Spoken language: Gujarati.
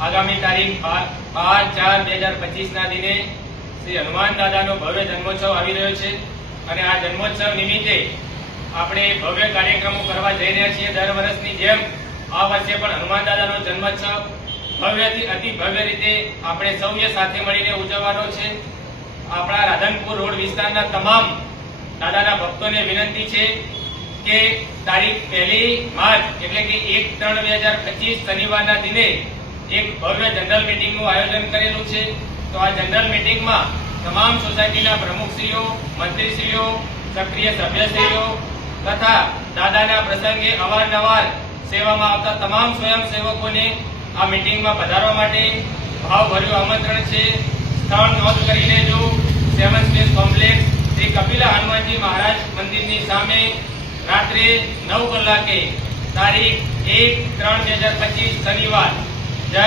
આગામી તારીખ 12/4/2025 ના દિને શ્રી હનુમાન દાદાનો ભવ્ય જન્મોત્સવ આવી રહ્યો છે અને આ જન્મોત્સવ નિમિત્તે આપણે ભવ્ય કાર્યક્રમો કરવા જઈ રહ્યા છીએ। દર વર્ષની જેમ આ વર્ષે પણ હનુમાન દાદાનો જન્મોત્સવ ભવ્યથી અતિ ભવ્ય રીતે આપણે સૌએ સાથે મળીને ઉજવવાનો છે। આપણા રાધનપુર રોડ વિસ્તારના તમામ દાદાના ભક્તોને વિનંતી છે કે તારીખ 1 માર્ચ એટલે કે 1/3/2025 શનિવારના દિને એક ભવ્ય જનરલ મીટિંગનું આયોજન કરેલું છે। તો આ જનરલ મીટિંગમાં તમામ સોસાયટીના પ્રમુખશ્રીઓ, મંત્રીશ્રીઓ, સક્રિય સભ્યશ્રીઓ તથા દાદાના પ્રસંગે અવારનવાર સેવામાં આવતા તમામ સ્વયંસેવકોને આ મીટિંગમાં પધારવા માટે ભાવભર્યું આમંત્રણ છે। સ્થળ નોંધ કરી લેજો। 7 સ્પેસ કોમ્પ્લેક્સ શ્રી કપિલા હનુમાનજી મહારાજ મંદિરની સામે રાત્રે 9 કલાકે તારીખ 1/3/2025 શનિવાર